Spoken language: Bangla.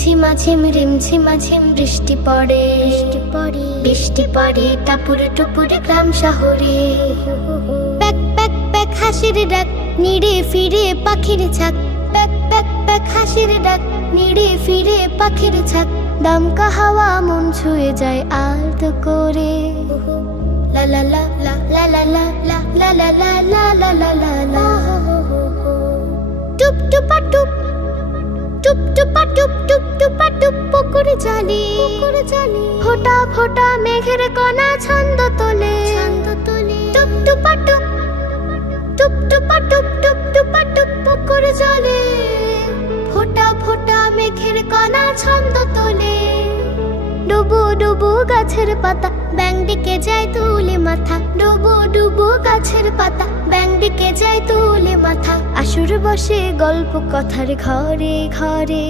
ঝিমাঝিম রিমঝিমাঝিম বৃষ্টি পড়ে, বৃষ্টি পড়ে টাপুরে টুপুরে গ্রাম শহরে। প্যাক প্যাক প্যাক হাসির ডাক, নিড়ে ফিরে পাখির ছাক। প্যাক প্যাক প্যাক হাসির ডাক, নিড়ে ফিরে পাখির ছাক। দমকা হাওয়া মন ছুঁয়ে যায় আলতো করে। লা লা লা লা লা লা লা লা লা লা লা লা লা লা লা। টুপ টুপা টুপ, টুপ টুপা টুপ, টুপ টুপা টুপ পুকুরে জলে। ফোঁটা ফোঁটা মেঘের কণা ছন্দ তোলে। টুপ টুপা টুপ, টুপ টুপা টুপ, টুপ টুপা টুপ পুকুরে জলে। ফোঁটা ফোঁটা মেঘের কণা ছন্দ তোলে। ডুবু ডুবু গাছের পাতা, ব্যাং দিকে যায় তুলে মাথা। ডুবু ডুবু গাছের পাতা, ব্যাং দিকে যায় তুলে মাথা। আসর বসে গল্প কথার ঘরে ঘরে।